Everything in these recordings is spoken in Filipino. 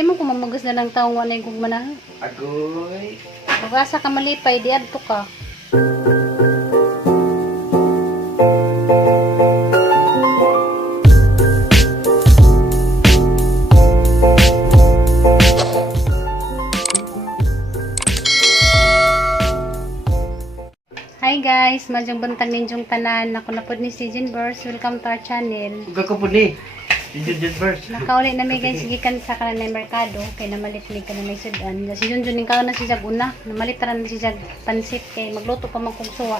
Di mo ko mamagas na lang taong wala yung gugmanahan. Agoy. Magasa ka malipay, di adto ka. Hi guys, madyong buntag ninyong tanan. Ako na po ni si Jinverse. Welcome to our channel. Huwag ko po ni. Junjun first. Nakauli na may guys, gikan sa kanan ng merkado. Kaya namalitlig ka na may sudan. Si Junjun yung kaon na si Jag una. Namalitaran na si Jag pansit. Kaya magluto pa magkugsuwa.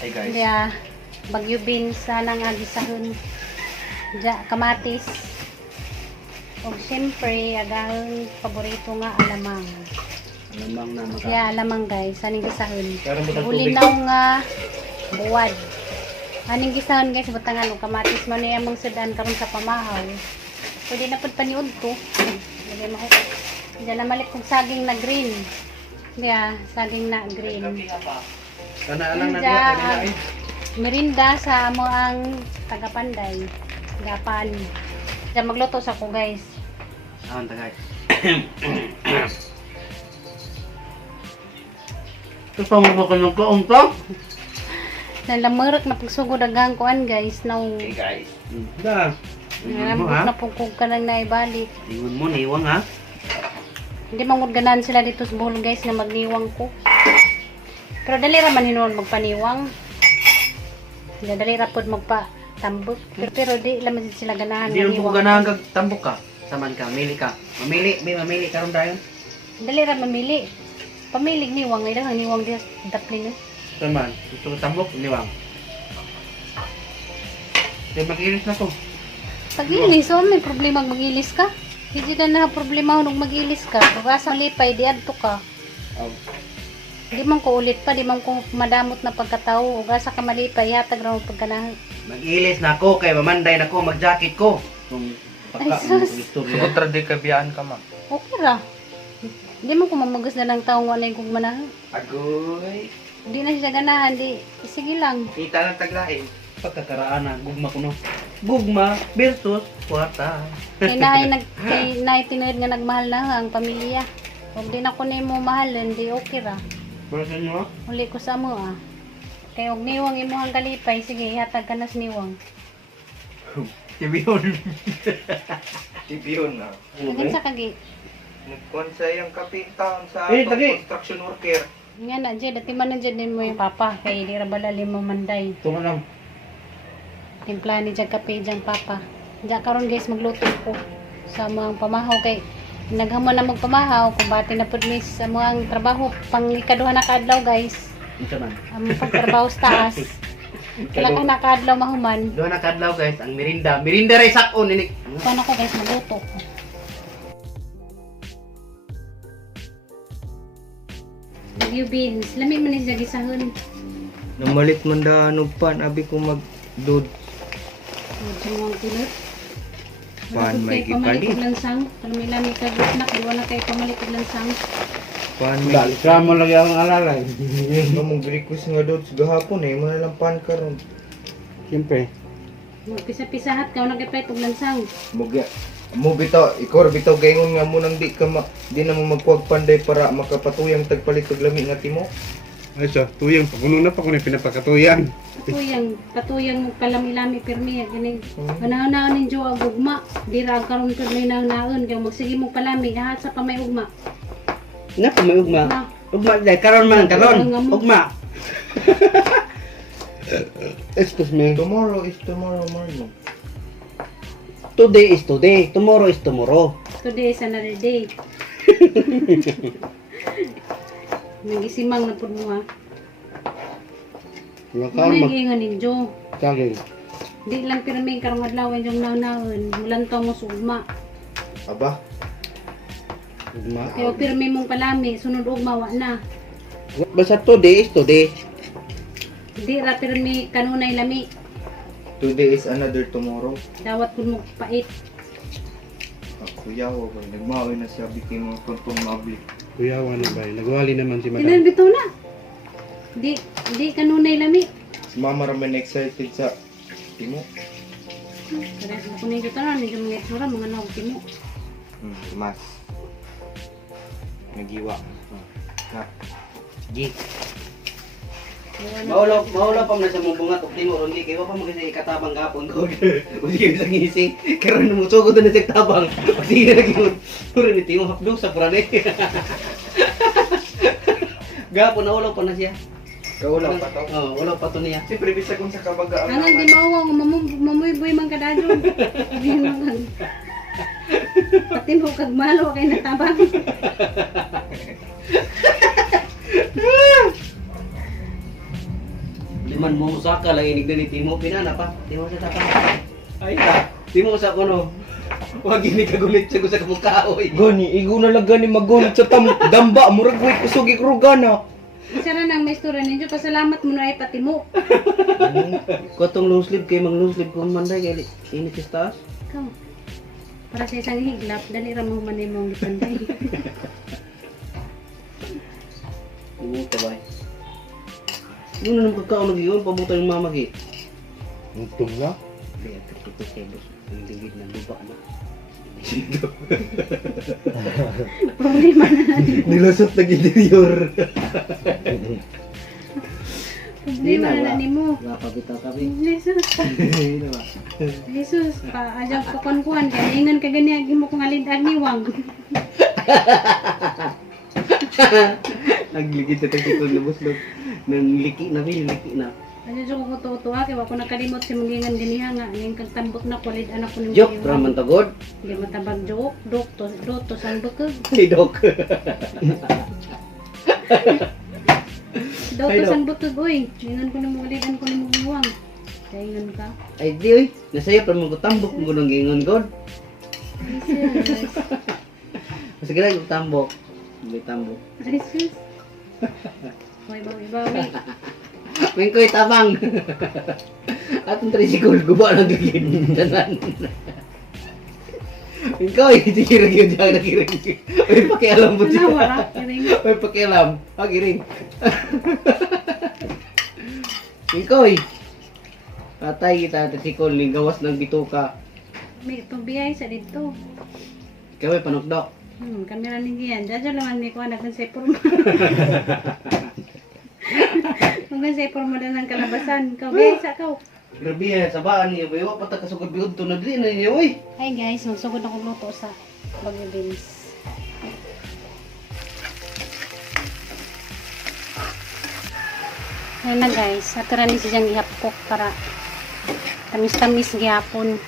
Hi guys. Kaya bagyo beans sana nga gisahon. Ja, kamatis. O siyempre, agang paborito nga alamang. Alamang na maka. Kaya alamang guys, aning gisahon. Karon butang tubig. Ulinaw nga buwad. Aning gisahon guys, butangan og kamatis man niya mong sudan karon sa pamahaw. Pwede na pud paniud ko. Lagay mo ko. Diyan na malit kong saging na green. Kaya saging na green. Kana lang na Diyan, diya. merinda sa amo ang tagapanday. Gapan. Diyan magluto sa ko guys. Awan tagay. Tapos pamagbakan ng kaong to? Nalamerek na pagsugod agang kuan guys. Now, Hey guys. Da. nalambot na pugkog ka lang na ibalik. Ingon mo, niwang ha? Hindi mangod ganan sila dito sa buhol guys na magniwang ko. Pero dali ra man hinuon magpaniwang. Dali ra pud magpatambok. Pero di laman sila ganahan Hindi mo magniwang. ganahan kag tambok ka. Saman ka, mamili ka. Mamili karon dayon. Dali ra mamili. Pamilig niwang ila ang niwang di dapling. Saman, gusto ko tambok, niwang. Di mag-iris na ko. Pag-ilis, oh, may problema mag-ilis ka. Hindi ka na problema nung mag-ilis ka. Kung asa lipay, di adto ka. Aw. Di man ko ulit pa, di man ko madamot na pagkatao. Kung asa ka malipay, hatag na mo pagkanahan. Mag-ilis na ako, kay mamanday na ko, mag-jacket ko. Kung Ay, sus. Sugot ra di kabiyaan ka ma. Okay ra. Di man ko mamagas na lang taong wala yung gugmanahan. Agoy. Di na siya ganahan, di. Sige lang. Kita ng taglain. Pagkakaraan na, gugma ko no. Gugma versus kwata. Kay naay tinuod nga nagmahal na ang pamilya. Kung di na ko na mo mahalin, di okay ra. Versus nyo? Uli ko sa mo ah. Kaya og niwang imuhang kalipay, sige, hatag ka na sa niwang. Tibiyon. Tibiyon na. Hanggang sa kagi. Nagkuhan sa iyang kapitan sa Eh, lagi. construction worker. Nga na, Jay, dati man na dyan din mo yung papa. Kaya di ra balali mo manday. Tungo lang. Timpla ni dyan kape dyan papa. Diyan karon guys, magluto ko sa mga pamahaw. Kay naghamon na magpamahaw. Kung bati na po miss sa mga trabaho. Panglikaduhan na kaadlaw guys. Ito man. Ang pagtrabaho sa taas. Kailangan na kaadlaw mahuman. Doon nakadlaw guys, ang merinda. Merinda rin sakon. Paano ko guys, magluto. Bagyo beans. Lamig man ni gisahon. Namalit man da pan abi ko magdud. Jumong kulot. Pan may Pamalit gipalit. og lansang. Kung may lami ka gitnak, iwa na kay pamalit og lansang. Pan Dali may ka mo lagi ang alalay. mong request nga dud sa gahapon eh mo na lang pan karon. Siyempre. Pisa-pisahat ka nagipay og lansang. Mugya. Mo bitaw, ikaw bitaw gaingon nga mo nang di ka di na mo magkuwag panday para makapatuyang tagpalit og lami nga timo. Ay siya, tuyang. Pakuno na pa kung pinapakatuyan. Patuyang mo kalami-lami pirmi gani. Ganaon nin jo og ugma. Dira karon pirmi naon kay magsige mo palami lahat sa kamay ugma. Nako may ugma. Na. Ugma dahil karon man karon. Ugma mo. Ugma. Excuse me. Tomorrow is tomorrow morning. Today is today. Tomorrow is tomorrow. Today is another day. Nagisimang na pud mo ha. Karon Ano mag yung nin jo? saging. Di lang pirmi karong adlaw yung naon-naon. Mulantaw mo sa ugma. Aba, Ugma. Kaya pirmi mong palami, sunod ugma wa na. Basta today is today. Di ra pirmi kanunay lami. today is another tomorrow. Dawat pud mo pait. Ako yawa ba nagmaoy na siya bikin mga kontong mabli. Kuyawa na ba? Nagwali naman si madam. Tinan bitaw na. Di kanunay lami. Si mama ramen excited sa timo. Kaya ako na yung tanan, medyo mga itsura, mga nawag mo. Mas. Nagiwa. Na. Sige. Maulaw pa man sa mong bungat og timo ron kay wa pa magasi ikatabang gapon ko. Sige sa ngising karon mo sugod na sa tabang. Sige na gyud. Puro ni timo hapdong sa purane. Gapon na ulaw pa na siya. Kaulaw pa to. Oh, ulaw pa to niya. Siyempre bisa kung sa kabagaan Angan di mauwa mamuy-boy man kadadon. Pati mo kag malo kay natabang. Liman mo usaka lang inig ni timo pinana pa. Timo sa tapang. Ay ta. Timo sa kuno. Wa gini kagulit sa gusa ka mukhaoy. Gani, igo na lang gani magulit sa damba. Murag way kusog ikrugana. Sara nang may istorya ninyo, pasalamat mo na ay pati mo. Kotong long sleeve kay mang long sleeve ko manday kay init sa taas. Ikaw, para sa isang higlap, dali ra mo man imong gipanday. Timo ta bay. Ano nang pagkaon lagi yun pabutan ng mama ki. Untung na. Kaya ito kay boss. Ang ligid ng lupa na. Problema na natin. Nilusot na interior. Problema na natin mo. Napabitaw kami. Jesus, Hindi ba? Jesus, pa-ajang kakuan-kuan, kaya ingan ka ganyan, mo kong alindad ni Wang. Nagligid na tagsikod na boss. Nanliki na rin, liki na. Ajang ko tuwa kaya wako nakalimot si magingan ganiha nga, ngayon kag tambok na kulit anak ko ni Jok, raman tagod. Hindi mo tabag joke, doktos ang bukag. Hey, Dok. Doktos ang bukag, oy. Ingan ko ni mo ulitan ko ni mo buwang. Kaya ingan ka. Ay, di oy. Nasaya pa mo ko tambok mo nang gingon god. Jesus. Sige lang yung tambok. May tambok. Jesus. Hoy, bawi-bawi. Mingkoy tabang. Atong tricycle guba lang gigid. Tanan. Mingkoy, tigirang yun dyan nagirang. May pakialam mo siya. Wala, kiring. May pakialam. Giring. Mingkoy. Patay kita tricycle ni gawas ng bituka. May pabiyay sa dito. Ikaw ay panukdok. Kamera ni Gian. Jaja naman may kuha natin sa forma. Kung sa forma na ng kalabasan. Ikaw, biyay sa ikaw. Grabe eh, sabaan niya. Bayo, patag kasugod biyod to na din na niya, uy. Hi guys, magsugod ako luto sa Baguio Beans. Ayan na guys, natira ni siyang ihapkok para tamis-tamis gihapon.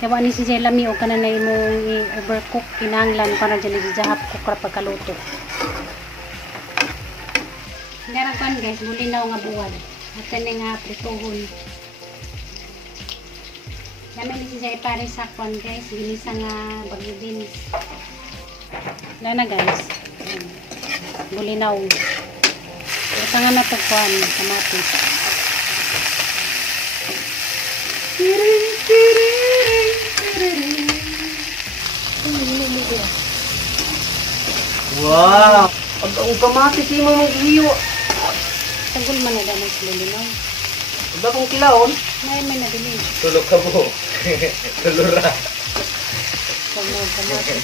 Kaya wani si siya lami o kanan na imong i-overcook, kinanglan para dyan si siya hapkok para pagkaluto. Garapan guys, bulinaw nga buwan. At na nga prituhon. Namin ni siya ipare sa kwan guys, ginisa nga Baguio Beans. Wala na guys. Ayan. Bulinaw. Ito nga na kwan, kamatis. Wow! Ang kamatis ni mo mong iyo. Tagol man na damay sa bulinaw. Iba kong kilaon. May nabili. Tulog ka po. Tulura. Tagol kamatis.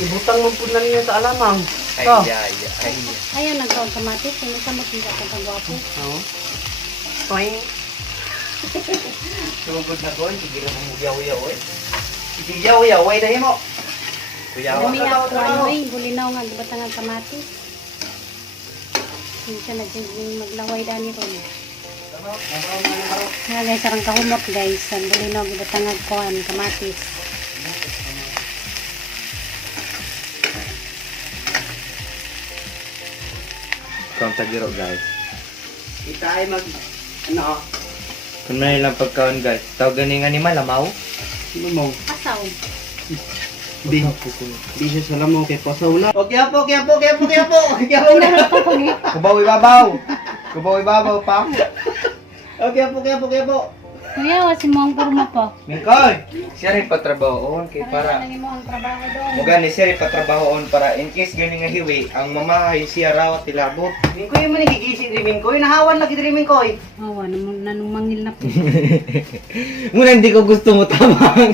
Ibutang mo po na niya sa alamang. Ay, Oh. ay. Ayan, nagkaon kamatis. Kung sa mas hindi ako kagwapo. Oo. Toing. Sugod na ko, sige na mong yaw-yaw eh. Sige, yaw, way na mo. Kuyaw. Dami ako ano eh, bulinaw nga, diba tangang kamatis. Hindi siya maglaway dani ron. Nga guys, sarang kahumot guys. Ang bulinaw, diba tangang kuhan, kamatis. Kung tagiro guys. Kita ay mag... Ano? Kung na nilang pagkaon guys. Tawag ganing animal, lamaw? Ano mo? Asaw. Di siya sa lamo kay pasawla. O, kaya po. Ano na pa pag Kubaw ibabaw. Kubaw ibabaw pa. O, kaya po. Kuya, wasi mo ang purma pa. Mingkoy! Siya rin patrabahoon kay Para para lang mo ang trabaho doon. Muga ni siya rin patrabahoon para in case gani nga hiwi ang mamahay siya raw at tilabot. Mingkoy mo nagigising rin Mingkoy. Nahawan lagi rin Mingkoy. Oh, nanumangil na po. Muna hindi ko gusto mo tamang.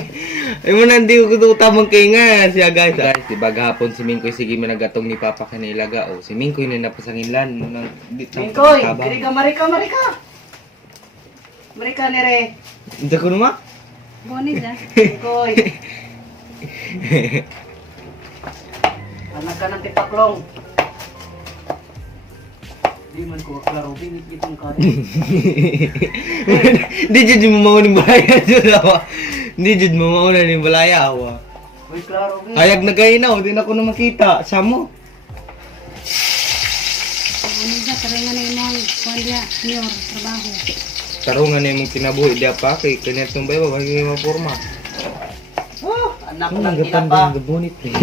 Ay mo nandi ko tamang kay nga siya guys. Guys, diba gahapon si Mingkoy sige managatong ni Papa kanilaga o si Mingkoy na napasanginlan nang Mingkoy, diri ka marika. Marika ni re. Hindi ko naman. Boni dyan. Mingkoy. Anak ka ng tipaklong. Di man ko klaro bingit itong kaya. Di jud mo mao ni balaya jud awa. Di jud mo mao na ni balaya awa. Uy, klaro bingit. Hayag na gaynaw, di na ko na makita. Samo. Ano dyan, taringan na yung mga kuwan diya, niyor, trabaho. Tarungan na imong kinabuhi di pa kay kanetong bayo bagay mo forma. Oh, anak Ano ng nga tinapa. gabunit ni.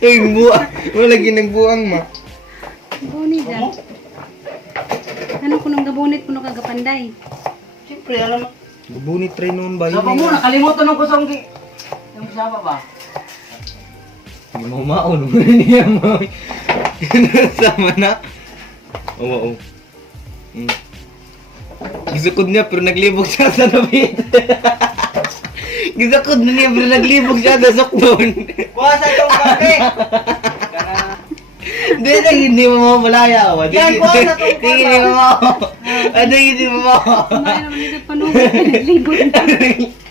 Ay buang, wala ginagbuang ma. Boni dyan. Ano ko nung gabunit, puno kagapanday. Siyempre, alam mo. Gabunit rin noon ba? Sapa mo, nakalimutan ng kusong ki. Yung sapa ba? Hindi mo maon mo niya mo. Sama na. Oo. Gisukod niya pero naglibog siya sa nabit. Gisukod na niya pero naglibog siya sa sukdon. Buwasa itong kape! Hindi mo malaya. Yan, buwasa itong Hindi mo mo. Hindi mo mo. Kumain naman nito panunod, naglibot na.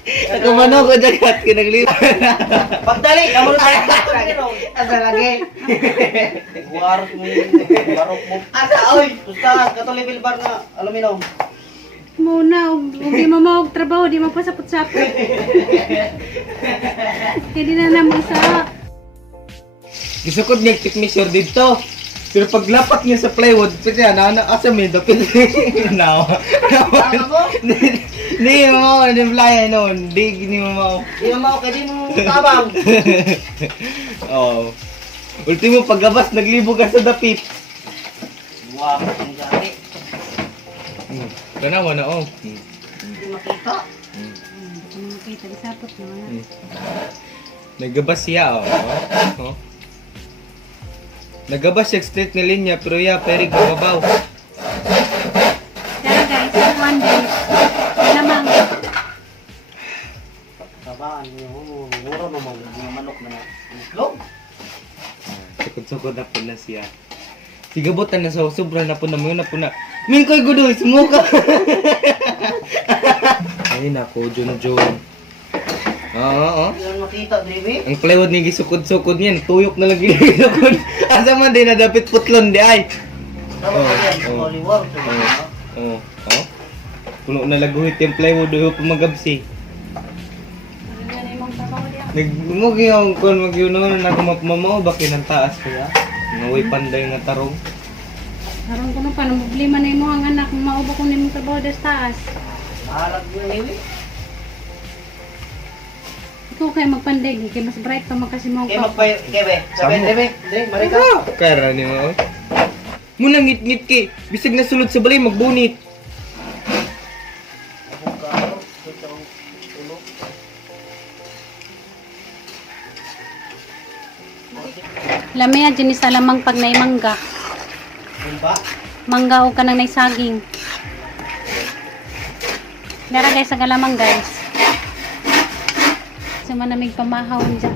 Nakamano ko jagat kinaglibog. Pagdali, kamu na tayo. Asa lagi? Warok mo warok mo. Asa, oy! Tusta, katuloy bilbar na aluminaw. Muna, huwag di mo mawag trabaho, di mo pasapot-sapot. Kaya di na naman isa. Gisukod niya tip measure dito. Pero paglapat niya sa plywood, siya asa may dapit. Nawa. Tama mo? Hindi mo mo, playa noon. Hindi mo mo. Di mo kaya di mo tabang. Oo. Ultimo paggabas, naglibog ka sa dapit. Warok ang gari. Tanawa na oh. Hindi makita. Hindi mo makita, isapot naman. Naggabas siya oh. Oh. Naggabas siya straight na linya pero perig babaw. Pero guys, one day, lamang. Tabaan niyo, mura na mga manok na itlog. Sukod-sukod na po na siya. Sigabutan na sa sobra na po na mo na po na. Mingkoy gudoy, sumuka! Ay nako, Junjun. Oo. Hindi lang makita, Dribi. Ang plywood ni gisukod-sukod niyan, tuyok na lagi gisukod. Asa man din nadapit putlon di ay. Tama ba yan? Oh. Holy war. Oo. Oh. Puno na laguhit yung plywood do pa magabsi. Ano na yung mga trabaho diya? Nagmug yung kon magyunon na kumapmamaw bakin ang taas kaya. Ngawi panday nga tarong. Harang ko na pa, nang problema na yung mga anak, maubo ko na yung trabaho des taas. Maharap mo yun, Dribi. Ikaw kaya magpanday, kaya mas bright pa magkasimong Kaya ka. magpayo, Kebe. Sabi, Samo. Dribi. Dribi, marika. Kara ni mo. Muna ngit-ngit ki, bisig na sulod sa balay magbunit. Lamaya dyan sa lamang pag naimangga. Diba? Mangga o ka nang naisaging. Dara guys, sa galamang guys. Sa manamig pamahaw dyan.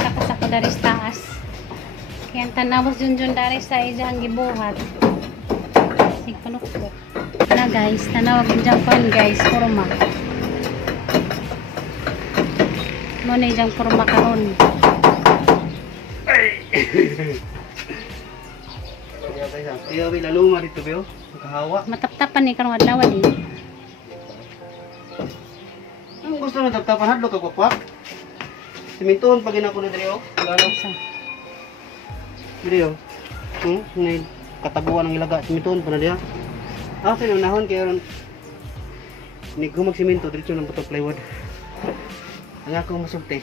Saka-saka dari sa taas. Kaya ang tanawos dun dari sa ijang gibuhat. Sig panukpok. Na guys, tanawag dyan pan guys, kurma. Muna ijang kurma karon. Kaya may laluma dito, Beo. Kahawa. Mataptapan ni karong adlaw di. Ang gusto na taptapan hadlo kagwakwak. Simintuhon pag ginako na diri, oh. Gano? Sa Diri, oh. Ngayon, kataguan ng ilaga. Simintuhon pa na diya. Ah, sinunahon kayo ron. Hindi ko magsiminto, diretso ng puto plywood. Ang ako masubte.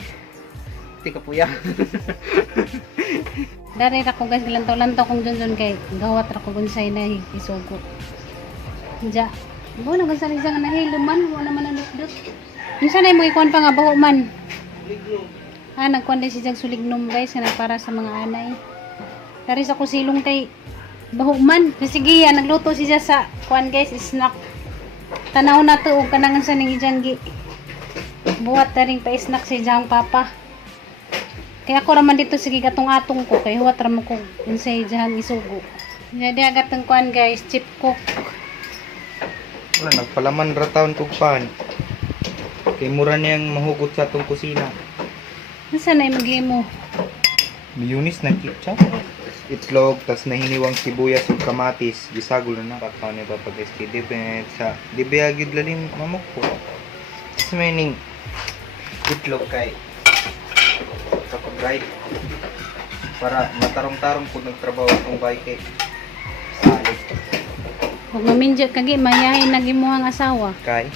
Tika puya. dari ra ko guys lantaw-lantaw kung dun kay gawat ra ko gunsay na isugo. Ja. Bo na gunsay nga nahiluman wala man nalukdot. Minsan ay mo ikuan pa nga baho man. Nagkuan din si jag sulignom guys nga para sa mga anay. Dari sa kusilong kay baho man. Sige, nagluto siya sa kuan guys snack. Tanaw na to, og kanangan sa ning ijanggi. Buhat na rin pa-snack si Jang Papa. Kaya ako raman dito sige gatong-atong ko, kay huwat raman ko unsay Jang isugo. Hindi agatong kuan guys, chip cook. Wala, nagpalaman ra taon kog pan. Kay mura niyang mahugot sa atong kusina. Nasa na maglimo? Mayunis na ketchup. Itlog, tas nahiniwang sibuyas ug kamatis. Gisagol na nakakaw niya ba pag depend sa dibiyagid lalim mamok po. Tas may ning itlog kay kapag right para matarong-tarong po nagtrabaho akong bike salit Huwag maminjat kagi, mayahin na gimuhang asawa. kay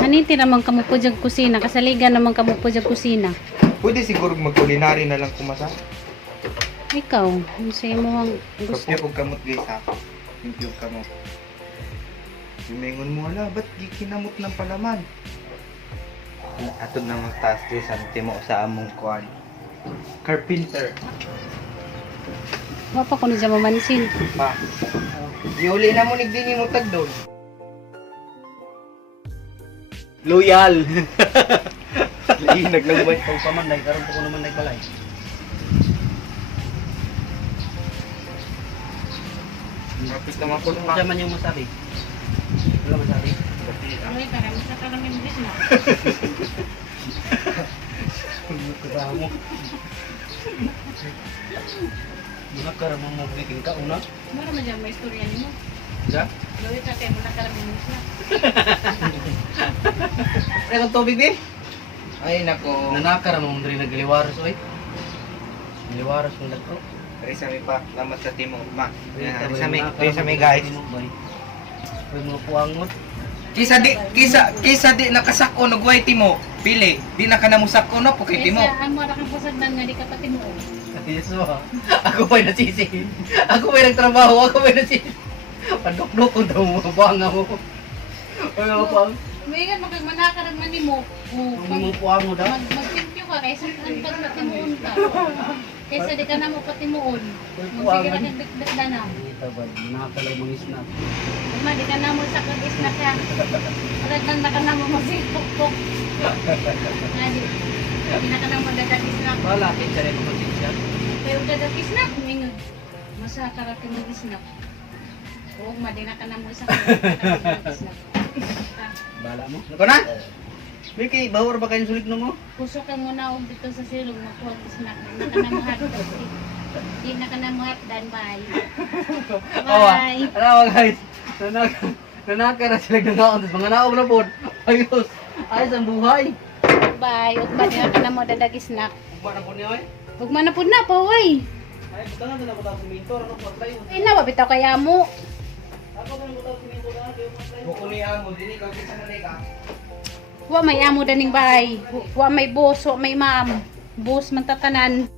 Aniti naman kamo po dyan kusina, kasaligan naman kamo po dyan kusina. pwede siguro mag-culinary na lang kumasa. Ikaw, unsay imuhang gusto. Kapya kog kamot guys ha. Thank you kamot. Yumingon mo ala, ba't gikinamot ng palaman? Atod na magtaas guys, ang timo sa among kuan. Carpenter. Wapa ko na dyan mamansin. Pa. Iuli na mo nigdini mo tag doon. Loyal. Naglagway pag pamanday karon ko naman nagbalay. Kapit naman po pa. Diyan man yung masabi. Wala masabi. Ay, karami sa karami mo na. Kasama mo. Mga karamang mabulitin ka una. Mara man dyan may istorya nimo. Diyan? Gawin ka kayo muna karami mo na. Ay, kang tubig din. Ay nako. Nanakar mo diri nagliwaros oy. Nagliwaros mo dagko. Dari sa mi pa, lamat sa timo ma. Dari sa mi guys. Pwede mo puangot. Kisa di nakasako nagway timo. Pili, di na kana mo sako no pukay timo. Kaysa ang mara kang pasagdan nga di ka pati mo. Yeso ha. Ako pa'y nasisi. Ako pa'y nagtrabaho. Ako pa'y nasisi. Pandok-dok kung daw mo. Buhanga mo. Ay, mga puang. May nga magmanakaran man nimo. Ang mga puang mo daw. Magtimpyo ka kaysa ang pagpatimuon ka. Kaysa di ka na mo patimuon. Puang. Magsige ka ng dagdana. Ito ba? Nakakalay mga snap. Kuma di ka na mo sa kagis na ka. Parang na ka na mo magsitok-tok. Nadi. Hindi na ka na magdadagis na. Wala. Kaya rin mo siya. Pero dadagis na. Mingod. Masakarat ka ng isnap. Huwag ma, di na ka na mo sa kagis na. Bala mo. Ano na? Miki, bawar ba kayong sulit mo? Puso ka muna og dito sa silong makuha ang snack. Di na ka na mo hatdan. Di na ka na mo hatdan. Bye. Bye. Ano guys? Nanaka na sila nanaon. Tapos mga naog na po. Ayos. Ayos ang buhay. Bye. Huwag ma, di na ka na mo dadag snack. Kumana po niyo eh. Huwag ma na po na pa, way. Ay, buta nga na po tayo siminto. Ano po tayo? Ay, nawabitaw kaya mo. Ako na po tayo siminto na. Buko ni amo dili ka kisa na ka. Wa may amo daning bahay. Wa may boss, wa may ma'am. Boss man tatanan.